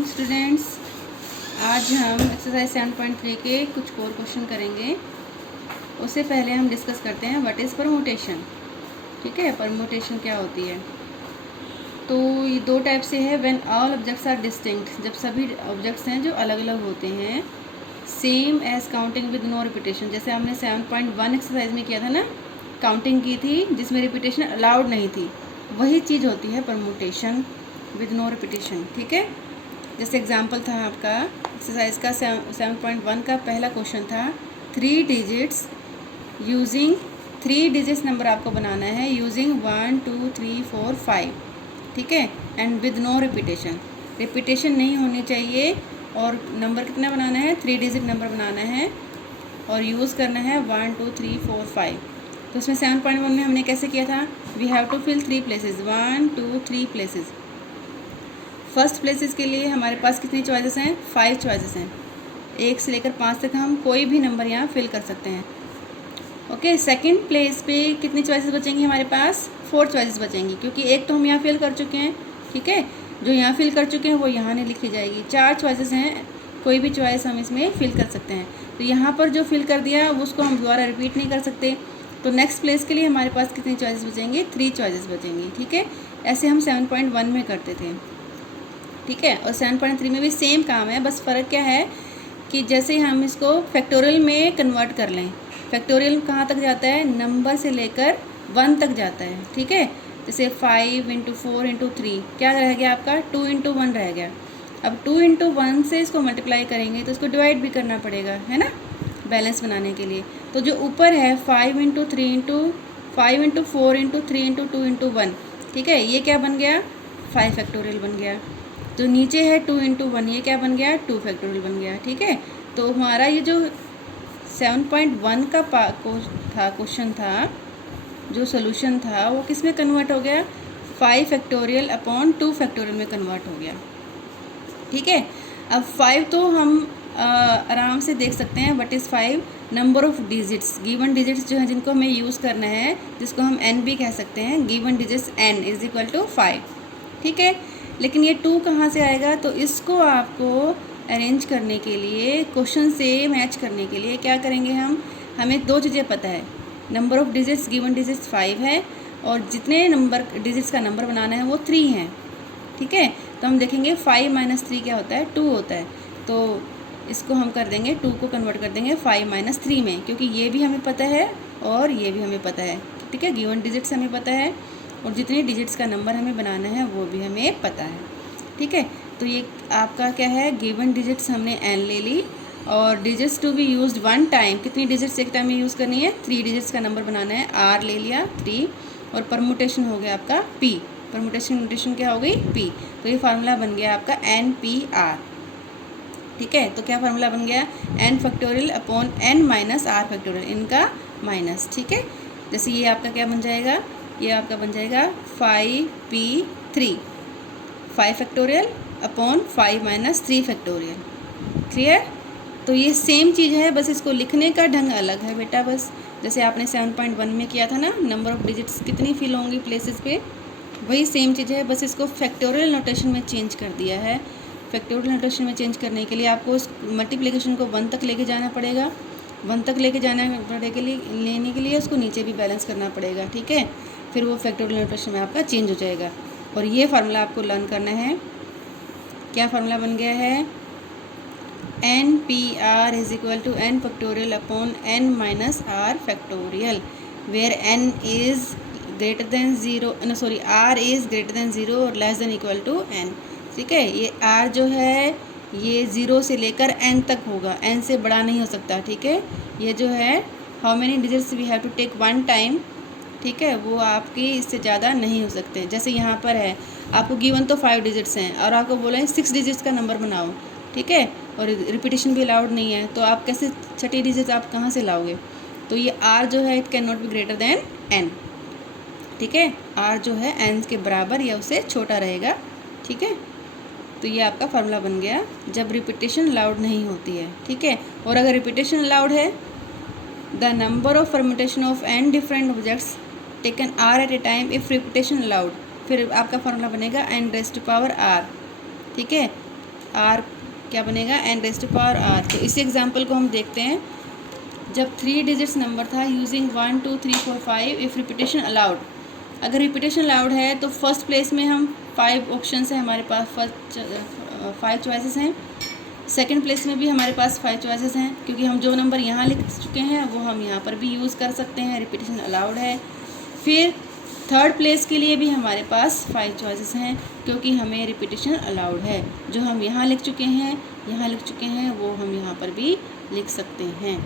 Morning students. आज हम exercise 7.3 के कुछ और क्वेश्चन करेंगे। उससे पहले हम डिस्कस करते हैं व्हाट इज़ परमुटेशन। ठीक है, परमुटेशन क्या होती है। तो ये दो टाइप से है। When all objects are distinct, जब सभी ऑब्जेक्ट्स हैं जो अलग अलग होते हैं। Same as counting with no repetition, जैसे हमने 7.1 एक्सरसाइज में किया था ना, काउंटिंग की थी जिसमें रिपीटेशन अलाउड नहीं थी, वही चीज़ होती है परमुटेशन विद नो रिपीटेशन। ठीक है, जैसे एग्जांपल था आपका एक्सरसाइज का 7.1 का पहला क्वेश्चन था 3 डिजिट्स यूजिंग 3 डिजिट्स नंबर आपको बनाना है यूजिंग 1 2 3 4 5। ठीक है, and with no repetition, repetition नहीं होनी चाहिए। और नंबर कितना बनाना है, 3 डिजिट नंबर बनाना है और यूज़ करना है 1 2 3 4 5। तो उसमें 7.1 में हमने कैसे किया था, we have to fill 3 places, 1 2 3 places. First places के लिए हमारे पास कितनी चॉइसेस हैं, 5 चॉइसेस हैं। 1 से लेकर 5 तक हम कोई भी नंबर यहाँ फिल कर सकते हैं। ओके, सेकंड प्लेस पे कितनी चॉइसेस बचेंगी, हमारे पास 4 चॉइसेस बचेंगी, क्योंकि एक तो हम यहाँ फिल कर चुके हैं। ठीक है, जो यहाँ फिल कर चुके हैं वो यहाँ नहीं लिखी जाएगी। 4 चॉइसेस हैं, कोई भी चॉइस हम इसमें फिल कर सकते हैं। तो यहाँ पर जो फिल कर दिया उसको हम दोबारा रिपीट नहीं कर सकते। तो नेक्स्ट प्लेस के लिए हमारे पास कितनी चॉइसेस बचेंगी, 3 चॉइसेस बचेंगी। ठीक है, ऐसे हम 7.1 में करते थे। ठीक है, और 7.3 में भी सेम काम है, बस फ़र्क क्या है कि जैसे हम इसको फैक्टोरियल में कन्वर्ट कर लें। फैक्टोरियल कहाँ तक जाता है, नंबर से लेकर 1 तक जाता है। ठीक है, जैसे 5 × 4 × 3 क्या रह गया आपका, 2 × 1 रह गया। अब 2 × 1 से इसको मल्टीप्लाई करेंगे तो इसको डिवाइड भी करना पड़ेगा, है ना, बैलेंस बनाने के लिए। तो जो ऊपर है 5 × 3 × 5 × 4 × 3 × 2 × 1, ठीक है, ये क्या बन गया, 5 फैक्टोरियल बन गया। जो नीचे है 2 × 1, ये क्या बन गया, 2 फैक्टोरियल बन गया। ठीक है, तो हमारा ये जो 7.1 का क्वेश्चन था, जो सोल्यूशन था वो किस में कन्वर्ट हो गया, 5 फैक्टोरियल अपॉन 2 फैक्टोरियल में कन्वर्ट हो गया। ठीक है, अब 5 तो हम आराम से देख सकते हैं। What is 5, number of digits, given digits जो है जिनको हमें यूज़ करना है, जिसको हम n भी कह सकते हैं। Given digits n = 5। ठीक है, लेकिन ये 2 कहाँ से आएगा, तो इसको आपको अरेंज करने के लिए, क्वेश्चन से मैच करने के लिए क्या करेंगे हम, हमें 2 चीज़ें पता है। Number of digits, given digits 5 है, और जितने नंबर डिजिट्स का नंबर बनाना है वो 3 हैं। ठीक है, तो हम देखेंगे 5 - 3 क्या होता है, 2 होता है। तो इसको हम कर देंगे, 2 को कन्वर्ट कर देंगे 5 - 3 में, क्योंकि ये भी हमें पता है और ये भी हमें पता है। ठीक है, गिवन डिजिट्स हमें पता है और जितने डिजिट्स का नंबर हमें बनाना है वो भी हमें पता है। ठीक है, तो ये आपका क्या है, गिवन डिजिट्स हमने n ले ली, और digits to be used 1 time, कितनी डिजिट्स एक टाइम में यूज़ करनी है, 3 डिजिट्स का नंबर बनाना है, r ले लिया 3, और परमुटेशन हो गया आपका p। परमुटेशन क्या हो गई, p। तो ये फार्मूला बन गया आपका NPR। ठीक है, तो क्या फार्मूला बन गया, n factorial upon n minus r factorial, इनका माइनस। ठीक है, जैसे ये आपका क्या बन जाएगा, ये आपका बन जाएगा 5p3, 5 factorial upon 5 - 3 factorial. Clear, तो ये सेम चीज़ है, बस इसको लिखने का ढंग अलग है बेटा। बस जैसे आपने 7.1 में किया था ना, नंबर ऑफ डिजिट्स कितनी फिल होंगी प्लेसेस पे, वही सेम चीज़ है, बस इसको फैक्टोरियल नोटेशन में चेंज कर दिया है। फैक्टोरियल नोटेशन में चेंज करने के लिए आपको उस मल्टीप्लिकेशन को 1 तक लेके जाना पड़ेगा। 1 तक लेके लेने के लिए उसको नीचे भी बैलेंस करना पड़ेगा। ठीक है, फिर वो फैक्टोरियल नोटेशन में आपका चेंज हो जाएगा। और ये फार्मूला आपको लर्न करना है। क्या फार्मूला बन गया है, NPR = n factorial upon n minus r factorial, where n is greater than 0, r is greater than 0 और less than equal to n। ठीक है, ये r जो है ये 0 से लेकर n तक होगा, n से बड़ा नहीं हो सकता। ठीक है, ये जो है how many digits we have to take 1 time, ठीक है, वो आपकी इससे ज़्यादा नहीं हो सकते। जैसे यहाँ पर है, आपको गिवन तो 5 डिजिट्स हैं और आपको बोला है 6 डिजिट्स का नंबर बनाओ। ठीक है, और रिपीटेशन भी अलाउड नहीं है, तो आप कैसे छठी डिजिट आप कहाँ से लाओगे। तो ये r जो है it can not be greater than n। ठीक है, r जो है n के बराबर या उससे छोटा रहेगा। ठीक है, तो ये आपका फार्मूला बन गया जब रिपीटेशन अलाउड नहीं होती है। ठीक है, और अगर रिपीटेशन अलाउड है, the number of permutation of n different objects taken r at a time if repetition allowed, फिर आपका फार्मूला बनेगा n⁻⁴ r। ठीक है, आर क्या बनेगा, n raise to power r। तो इसी एग्जांपल को हम देखते हैं। जब 3 डिजिट्स नंबर था यूजिंग 1 2 3 4 5 इफ़ रिपीटेशन अलाउड, अगर रिपीटेशन अलाउड है तो फर्स्ट प्लेस में हम 5 ऑप्शन है हमारे पास, फर्स्ट 5 चॉइसेस हैं। सेकंड प्लेस में भी हमारे पास 5 चॉइसेस हैं, क्योंकि हम जो नंबर यहाँ लिख चुके हैं वो हम यहाँ पर भी यूज़ कर सकते हैं, रिपीटेशन अलाउड है। फिर थर्ड प्लेस के लिए भी हमारे पास 5 चॉइसेस हैं, क्योंकि हमें रिपीटेशन अलाउड है। जो हम यहाँ लिख चुके हैं वो हम यहाँ पर भी लिख सकते हैं,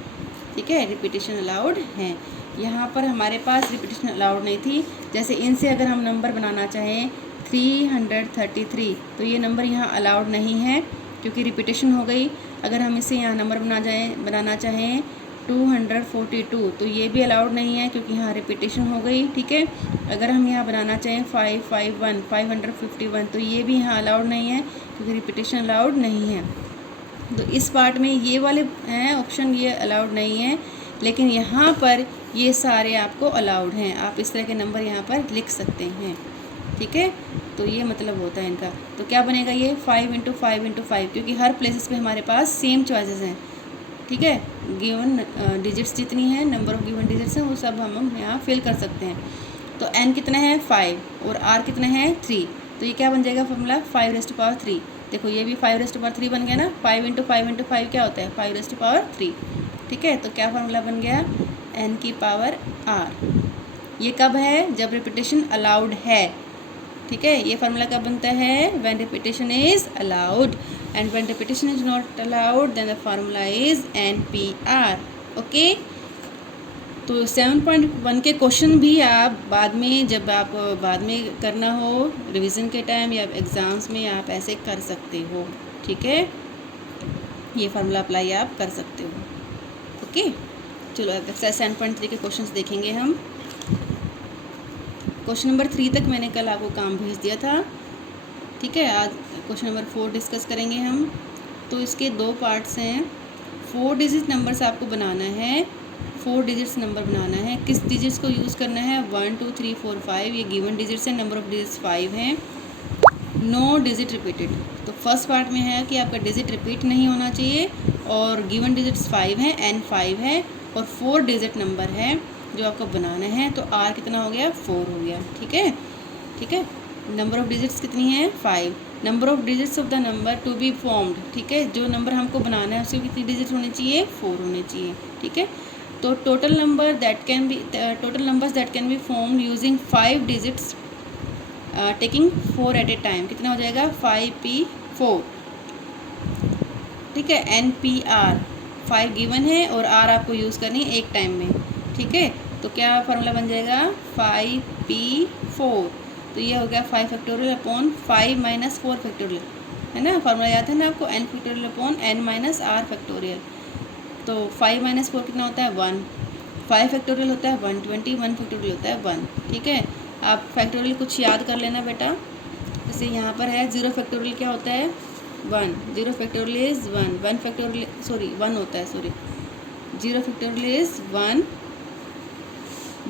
ठीक है, रिपीटेशन अलाउड है। यहाँ पर हमारे पास रिपीटेशन अलाउड नहीं थी। जैसे इनसे अगर हम नंबर बनाना चाहें 333, तो ये नंबर यहाँ अलाउड नहीं है क्योंकि रिपीटेशन हो गई। अगर हम इसे यहाँ नंबर बनाना चाहें 242, तो ये भी अलाउड नहीं है क्योंकि यहाँ रिपीटेशन हो गई, ठीक है। अगर हम यहाँ बनाना चाहें 551 551, तो ये भी यहाँ अलाउड नहीं है क्योंकि रिपीटेशन अलाउड नहीं है। तो इस पार्ट में ये वाले हैं ऑप्शन, ये अलाउड नहीं है, लेकिन यहाँ पर ये सारे आपको अलाउड हैं। आप इस तरह के नंबर यहाँ पर लिख सकते हैं, ठीक है। तो ये मतलब होता है इनका। तो क्या बनेगा ये 5 × 5 × 5, क्योंकि हर प्लेसेस पे हमारे पास सेम चॉइसेस हैं, ठीक है। गिवन डिजिट्स जितनी हैं, नंबर ऑफ गिवन डिजिट्स हैं, वो सब हम यहाँ फिल कर सकते हैं। तो n कितना है 5 और r कितना है 3, तो ये क्या बन जाएगा फॉर्मूला 5⁻3। देखो ये भी 5⁻3 बन गया ना। 5 × 5 × 5 क्या होता है 5⁻3, ठीक है। तो क्या फार्मूला बन गया n की पावर r। ये कब है, जब रिपीटेशन अलाउड है, ठीक है। ये फार्मूला कब बनता है, when repetition is allowed, and when repetition is not allowed then the formula is NPR, okay. तो 7.1 के क्वेश्चन भी आप बाद में, जब आप बाद में करना हो रिवीजन के टाइम या एग्ज़ाम्स में, आप ऐसे कर सकते हो, ठीक है। ये फार्मूला अप्लाई आप कर सकते हो, ओके। चलो एक्सरसाइज 7.3 के क्वेश्चंस देखेंगे हम। क्वेश्चन नंबर 3 तक मैंने कल आपको काम भेज दिया था, ठीक है। आज क्वेश्चन नंबर 4 डिस्कस करेंगे हम। तो इसके 2 पार्ट्स हैं। 4 डिजिट नंबर्स आपको बनाना है, 4 डिजिट्स नंबर बनाना है। किस डिजिट्स को यूज़ करना है, 1 2 3 4 5, ये गिवन डिजिट्स हैं, नंबर ऑफ डिजिट्स 5 हैं। नो डिजिट रिपीटेड, तो फर्स्ट पार्ट में है कि आपका डिजिट रिपीट नहीं होना चाहिए, और गिवन डिजिट्स 5 हैं, n 5 है, और 4 डिजिट नंबर है जो आपको बनाना है। तो r कितना हो गया 4 हो गया, ठीक है, ठीक है। नंबर ऑफ डिजिट्स कितनी है 5। Number of digits of the number to be formed, ठीक है, जो नंबर हमको बनाना है उसकी कितनी डिजिट होनी चाहिए 4 होने चाहिए, ठीक है। तो total numbers that can be formed using 5 digits taking 4 at a time, कितना हो जाएगा 5p4, ठीक है। NPR 5 गिवन है और r आपको यूज़ करनी है एक टाइम में, ठीक है। तो क्या फार्मूला बन जाएगा 5p4, तो ये हो गया 5 फैक्टोरियल अपॉन 5 - 4 फैक्टोरियल, है ना। फार्मूला याद है ना आपको, n factorial upon n - r factorial. तो 5 - 4 कितना होता है 1, 5 फैक्टोरियल होता है 120, 1 फैक्टोरियल होता है 1, ठीक है। आप फैक्टोरियल कुछ याद कर लेना बेटा। जैसे यहाँ पर है 0 फैक्टोरियल क्या होता है 1, 0 फैक्टोरियल इज़ 1, 1 फैक्टोरियल 1 होता है, 0 factorial is 1,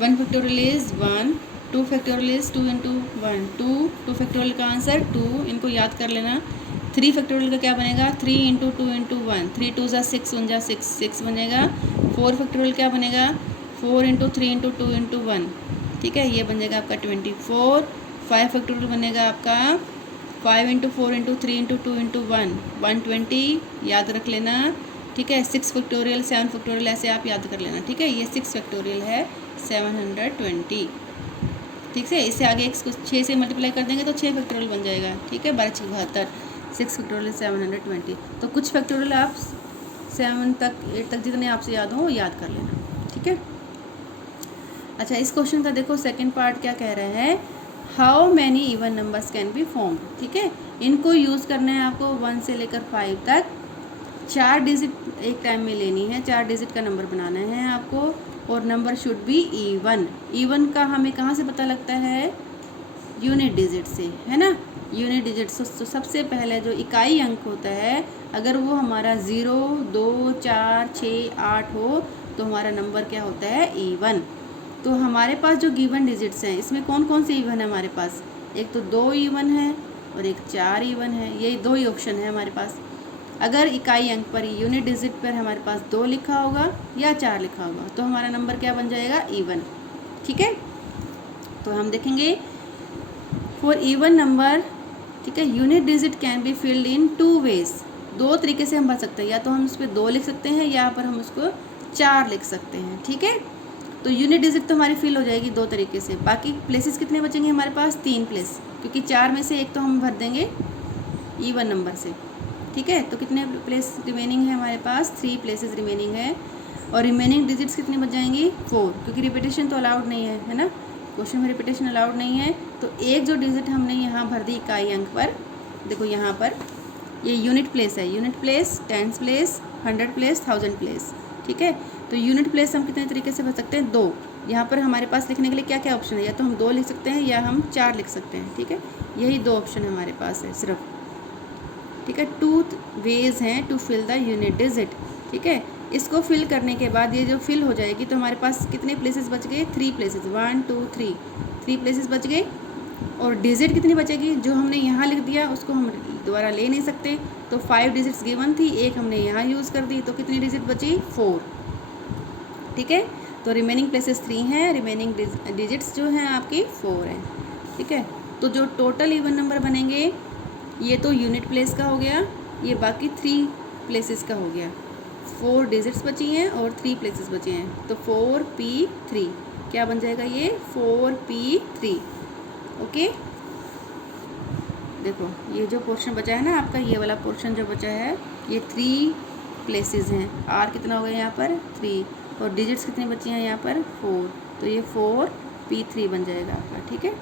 1 factorial is 1, 2 factorial is 2 × 1 2 factorial का आंसर 2, इनको याद कर लेना। 3 फैक्टोरियल का क्या बनेगा 3 × 2 × 1, 3 2 = 6, 1 = 6, 6 बनेगा। 4 फैक्टोरियल क्या बनेगा 4 × 3 × 2 × 1, ठीक है, ये बन जाएगा आपका 24। 5 फैक्टोरियल बनेगा आपका 5 × 4 × 3 × 2 × 1, 120 याद रख लेना, ठीक है। 6 फैक्टोरियल 7 फैक्टोरियल ऐसे आप याद कर लेना, ठीक है। ये 6 फैक्टोरियल है 720, ठीक है। इससे आगे 6 से मल्टीप्लाई कर देंगे तो 6 फैक्टोरियल बन जाएगा, ठीक है। 12 × 6 = 72, 6 फैक्टोरियल 720। तो कुछ फैक्टोरियल आप 7 तक 8 तक जितने आपसे याद हो वो याद कर लेना, ठीक है। अच्छा, इस क्वेश्चन का देखो सेकंड पार्ट क्या कह रहा है, how many even numbers can be formed, ठीक है। इनको यूज़ करना है आपको 1 से लेकर 5 तक, 4 डिजिट एक टाइम में लेनी है, 4 डिजिट का नंबर बनाना है आपको, और number should be even. Even का हमें कहाँ से पता लगता है, यूनिट डिजिट से, है ना। यूनिट डिजिट तो सबसे पहले जो इकाई अंक होता है, अगर वो हमारा 0 2 4 6 8 हो तो हमारा नंबर क्या होता है इवन। तो हमारे पास जो गिवन डिजिट्स हैं इसमें कौन कौन से इवन है हमारे पास, एक तो 2 इवन है, और एक 4 इवन है। ये 2 ही ऑप्शन है हमारे पास। अगर इकाई अंक पर यूनिट डिजिट पर हमारे पास 2 लिखा होगा या 4 लिखा होगा तो हमारा नंबर क्या बन जाएगा, इवन। ठीक है, तो हम देखेंगे फॉर इवन नंबर, ठीक है, unit digit can be filled in 2 ways. 2 तरीके से हम भर सकते हैं, या तो हम उस पर 2 लिख सकते हैं या पर हम उसको 4 लिख सकते हैं। ठीक है, तो यूनिट डिजिट तो हमारी फिल हो जाएगी 2 तरीके से। बाकी प्लेसेस कितने बचेंगे हमारे पास, 3 प्लेस, क्योंकि 4 में से एक तो हम भर देंगे इवन नंबर से। ठीक है, तो कितने प्लेस रिमेनिंग है हमारे पास, 3 प्लेसेस रिमेनिंग है। और रिमेनिंग डिजिट्स कितनी बच जाएंगी, 4, क्योंकि रिपीटेशन तो अलाउड नहीं है ना, क्वेश्चन में रिपीटेशन अलाउड नहीं है। तो एक जो डिजिट हमने यहाँ भर दी इकाई अंक पर, देखो यहाँ पर ये यूनिट प्लेस है, unit place, tens place, 100 place, 1000 place. ठीक है, तो यूनिट प्लेस हम कितने तरीके से भर सकते हैं, 2। यहाँ पर हमारे पास लिखने के लिए क्या क्या ऑप्शन है, या तो हम 2 लिख सकते हैं या हम 4 लिख सकते हैं। ठीक है, यही 2 ऑप्शन हमारे पास है सिर्फ। ठीक है, 2 वेज हैं to fill the unit digit. ठीक है, इसको फिल करने के बाद ये जो फिल हो जाएगी तो हमारे पास कितने प्लेसेस बच गए, 3 प्लेसेस, 1 2 3 प्लेसेस बच गए। और डिजिट कितनी बचेगी, जो हमने यहाँ लिख दिया उसको हम दोबारा ले नहीं सकते, तो 5 डिजिट्स गिवन थी, एक हमने यहाँ यूज़ कर दी, तो कितनी डिजिट बची, 4। ठीक है, तो रिमेनिंग प्लेसेस 3 हैं, रिमेनिंग डिजिट्स जो हैं आपकी 4 हैं। ठीक है, तो जो टोटल इवन नंबर बनेंगे ये तो यूनिट प्लेस का हो गया, ये बाकी 3 प्लेसेस का हो गया। 4 डिजिट्स बची हैं और 3 प्लेसेस बचे हैं, तो 4p3 क्या बन जाएगा, ये 4p3। ओके, देखो ये जो पोर्शन बचा है ना आपका, ये वाला पोर्शन जो बचा है ये 3 प्लेसेस हैं। r कितना हो गया यहाँ पर, 3, और डिजिट्स कितनी बची हैं यहाँ पर, 4, तो ये 4p3 बन जाएगा आपका। ठीक है,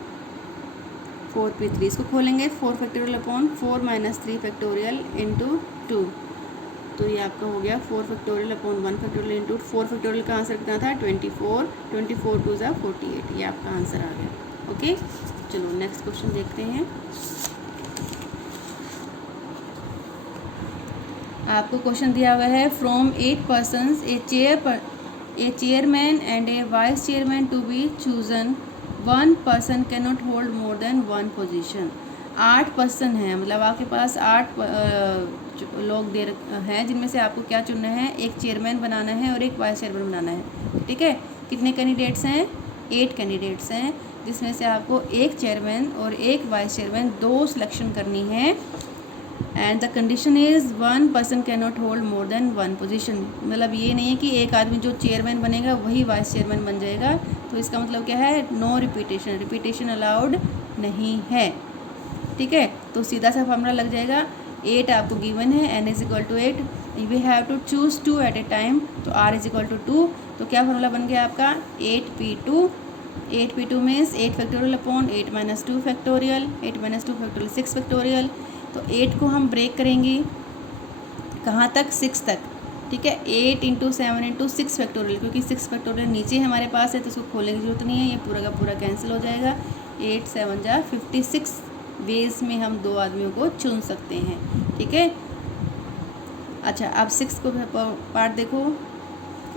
4p3, इसको खोलेंगे 4 factorial upon 4 minus 3 factorial into 2, तो ये आपका हो गया 4 factorial upon 1 factorial into 4 factorial का आंसर कितना था, 24, 24 2 ज़ा 48, ये आपका आंसर आ गया। ओके, चलो नेक्स्ट क्वेश्चन देखते हैं। आपको क्वेश्चन दिया हुआ है, from 8 persons a chairman and a vice chairman to be chosen, 1 person can not hold more than 1 position. 8 person हैं, मतलब आपके पास 8 लोग हैं, जिनमें से आपको क्या चुनना है, एक चेयरमैन बनाना है और एक वाइस चेयरमैन बनाना है। ठीक है, कितने कैंडिडेट्स हैं, 8 कैंडिडेट्स हैं, जिसमें से आपको एक चेयरमैन और एक वाइस चेयरमैन 2 सिलेक्शन करनी है। And the condition is 1 person can not hold more than 1 position. मतलब ये नहीं है कि एक आदमी जो चेयरमैन बनेगा वही वाइस चेयरमैन बन जाएगा, तो इसका मतलब क्या है, नो रिपीटेशन, रिपीटेशन अलाउड नहीं है। ठीक है, तो सीधा सा फॉर्मूला लग जाएगा, 8 आपको गिवन है, n is equal to 8, we have to choose 2 at a time, तो r इज इक्वल टू 2, तो क्या फॉर्मूला बन गया आपका, 8p2। 8p2 means 8 factorial upon 8 minus 2 factorial, 8 minus 2 factorial 6 factorial. तो 8 को हम ब्रेक करेंगे कहाँ तक, 6 तक। ठीक है, 8 इंटू 7 इंटू 6 फैक्टोरियल, क्योंकि 6 फैक्टोरियल नीचे हमारे पास है तो उसको खोलने की जरूरत नहीं है, ये पूरा का पूरा कैंसिल हो जाएगा। 8 7 जा 56 वेज में हम 2 आदमियों को चुन सकते हैं। ठीक है, अच्छा अब 6 को पार्ट देखो,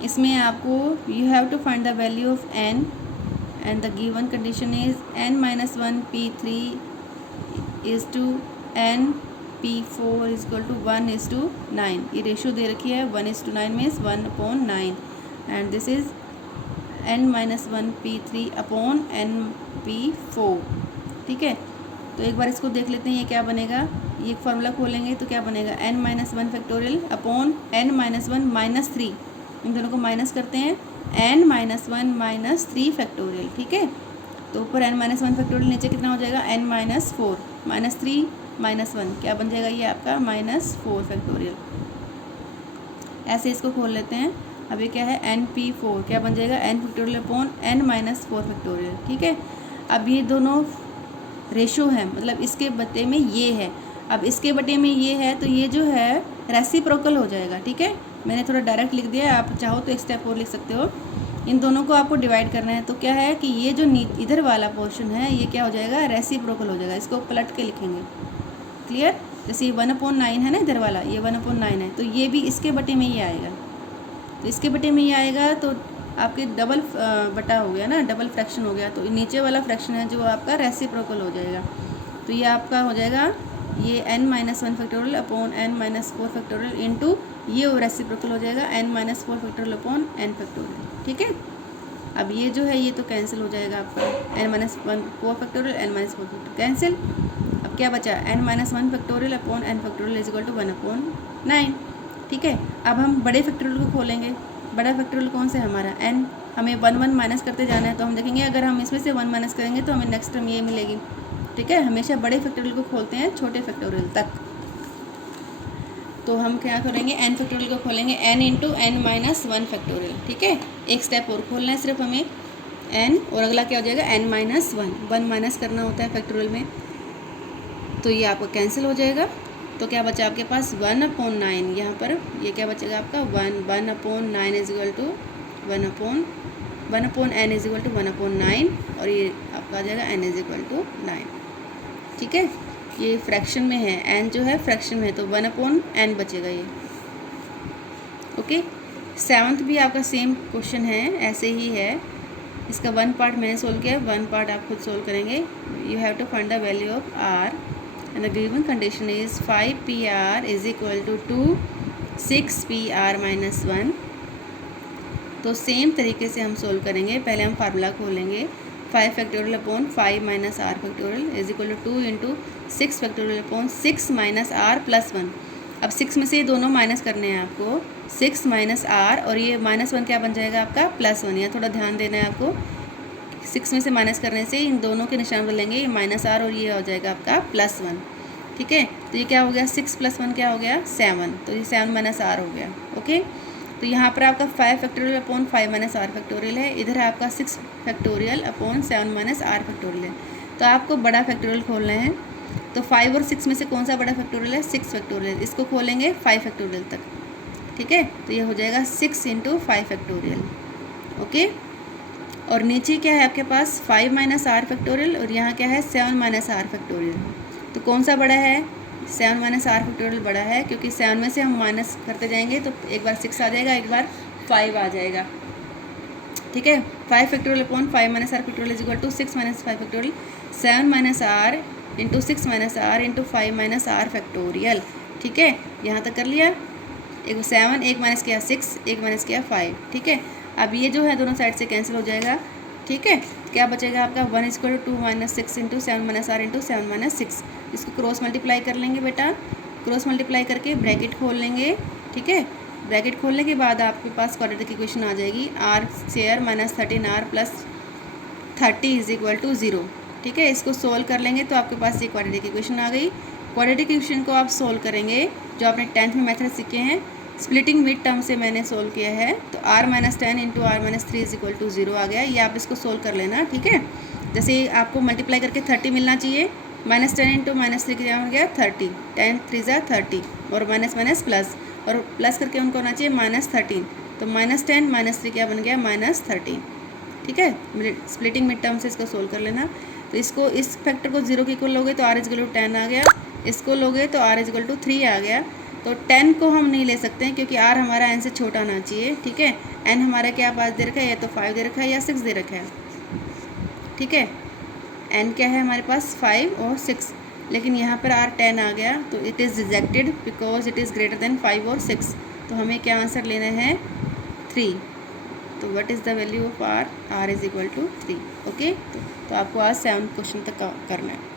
इसमें आपको you have to find the value of n and the given condition is n minus 1 p3 is to n p4 is equal to 1 is to 9। ये रेशो दे रखी है, 1 is to 9 means 1/9, and this is n minus 1 p3 upon n p4। ठीक है, तो एक बार इसको देख लेते हैं, ये क्या बनेगा, ये फार्मूला खोलेंगे तो क्या बनेगा, n minus 1 factorial upon n minus 1 minus 3, इन दोनों को माइनस करते हैं, n माइनस 1 माइनस 3 फैक्टोरियल। ठीक है, तो ऊपर n माइनस 1 फैक्टोरियल, नीचे कितना हो जाएगा, n माइनस 4 माइनस 3 माइनस 1, क्या बन जाएगा, ये आपका माइनस 4 फैक्टोरियल। ऐसे इसको खोल लेते हैं, अब ये क्या है, np4 क्या बन जाएगा, n factorial upon n minus 4 factorial. ठीक है, अब ये दोनों रेशो है, मतलब इसके बटे में ये है, अब इसके बटे में ये है, तो ये जो है रेसिप्रोकल हो जाएगा। ठीक है, मैंने थोड़ा डायरेक्ट लिख दिया है, आप चाहो तो एक स्टेप और लिख सकते हो। इन दोनों को आपको डिवाइड करना है, तो क्या है कि ये जो इधर वाला पोर्शन है ये क्या हो जाएगा, रेसिप्रोकल हो जाएगा, इसको पलट के लिखेंगे। क्लियर, जैसे 1/9 है ना इधर वाला, ये 1/9 है, तो ये भी इसके बटे में ही आएगा, तो इसके बटे में ही आएगा, तो आपके डबल बटा हो गया ना, डबल फ्रैक्शन हो गया, तो नीचे वाला फ्रैक्शन है जो आपका रेसिप्रोकल हो जाएगा। तो ये आपका हो जाएगा ये n-1 factorial upon n-4 factorial into ये रेसिप्रोकल हो जाएगा n-4 factorial upon n factorial. ठीक है, अब ये जो है ये तो कैंसिल हो जाएगा आपका n-4 factorial n-4 factorial cancel. अब क्या बचा n-1 factorial upon n factorial is equal to 1/9। ठीक है, अब हम बड़े फैक्टोरियल को खोलेंगे। बड़ा फैक्टोरियल कौन सा है हमारा n, हमें 1 माइनस करते जाना है, तो हम देखेंगे अगर हम इसमें से 1 माइनस करेंगे तो हमें नेक्स्ट टर्म ये मिलेगी। ठीक है, हमेशा बड़े फैक्टोरियल को खोलते हैं छोटे फैक्टोरियल तक। तो हम क्या करेंगे n फैक्टोरियल को खोलेंगे n इंटू n-1 फैक्टोरियल। ठीक है, एक स्टेप और खोलना है सिर्फ हमें n, और अगला क्या हो जाएगा n-1 माइनस करना होता है फैक्टोरियल में, तो ये आपका कैंसिल हो जाएगा। तो क्या बचा आपके पास 1/9, यहाँ पर ये क्या बचेगा आपका 1/9 is equal to 1/n is equal to 1/9, और ये आपका आ जाएगा n इज इक्वल टू 9। ठीक है, ये फ्रैक्शन में है, n जो है फ्रैक्शन में है, तो 1/n बचेगा ये। ओके, 7th भी आपका सेम क्वेश्चन है, ऐसे ही है। इसका 1 पार्ट मैंने सोल्व किया, 1 पार्ट आप खुद सोल्व करेंगे। You have to find the value of r and the given condition is 5pr is equal to 6pr minus 1। तो सेम तरीके से हम सोल्व करेंगे। पहले हम फार्मूला खोलेंगे 5 factorial upon 5 minus r factorial is equal to 2 into 6 factorial upon 6 minus r plus 1। अब 6 में से ये दोनों माइनस करने हैं आपको, 6 माइनस आर और ये -1 क्या बन जाएगा आपका +1। यहाँ थोड़ा ध्यान देना है आपको, 6 में से माइनस करने से इन दोनों के निशान बदलेंगे, ये -r और ये हो जाएगा आपका +1। ठीक है, तो ये क्या हो गया 6 + 1 क्या हो गया 7, तो ये 7 माइनस r हो गया। ओके, तो यहाँ पर आपका 5 factorial upon 5 minus r factorial है, इधर है आपका 6 factorial upon 7 minus r factorial है। तो आपको बड़ा फैक्टोरियल खोलना है, तो 5 और 6 में से कौन सा बड़ा फैक्टोरियल है 6 फैक्टोरियल, इसको खोलेंगे 5 फैक्टोरियल तक। ठीक है, तो ये हो जाएगा 6 इंटू 5 फैक्टोरियल। ओके, और नीचे क्या है आपके पास 5 माइनस आर फैक्टोरियल, और यहाँ क्या है 7 माइनस आर फैक्टोरियल। तो कौन सा बड़ा है 7 माइनस आर फैक्टोरियल बड़ा है, क्योंकि 7 में से हम माइनस करते जाएंगे तो एक बार 6 आ जाएगा, एक बार 5 आ जाएगा। ठीक है, 5 factorial upon 5 minus r factorial is equal to 6 minus 5 factorial, 7 minus r into 6 minus r into 5 minus r factorial. ठीक है, यहाँ तक कर लिया। एक 7, एक माइनस किया 6, एक माइनस किया 5। ठीक है, अब ये जो है दोनों साइड से कैंसिल हो जाएगा। ठीक है, क्या बचेगा आपका 1 is equal to 2 minus 6 into 7 minus r into 7 minus 6। इसको क्रॉस मल्टीप्लाई कर लेंगे बेटा, क्रॉस मल्टीप्लाई करके ब्रैकेट खोल लेंगे। ठीक है, ब्रैकेट खोलने के बाद आपके पास क्वाड्रेटिक इक्वेशन आ जाएगी r square minus 13r plus 30 is equal to 0। ठीक है, इसको सोल्व कर लेंगे तो आपके पास ये क्वाड्रेटिक इक्वेशन आ गई। क्वाड्रेटिक इक्वेशन को आप सोल्व करेंगे, जो आपने 10th में मेथड सीखे हैं, स्प्लिटिंग मिड टर्म से मैंने सोल्व किया है, तो r-10 into r-3 is equal to 0 आ गया। ये आप इसको सोल्व कर लेना। ठीक है, जैसे आपको मल्टीप्लाई करके 30 मिलना चाहिए, -10 इंटू -3 क्या हो गया 30, 10 3 ज़ा 30, और माइनस माइनस प्लस, और प्लस करके उनको होना चाहिए -13, तो -10 -3 क्या बन गया -13। ठीक है, स्प्लिटिंग मिड टर्म से इसको सोल्व कर लेना। तो इसको इस फैक्टर को 0 के इक्वल लोगे तो r इज इक्वल टू 10 आ गया, इसको लोगे तो r इज इक्वल टू 3 आ गया। तो 10 को हम नहीं ले सकते हैं क्योंकि r हमारा n से छोटा आना चाहिए। ठीक है, n हमारा क्या पास दे रखा है, या तो 5 दे रखा है या 6 दे रखा है। ठीक है, n क्या है हमारे पास 5 और 6, लेकिन यहाँ पर r 10 आ गया, तो it is rejected because it is greater then 5 और 6। तो हमें क्या आंसर लेना है 3। तो what is the value of r is equal to 3। Okay, तो आपको आज 7 क्वेश्चन तक करना है।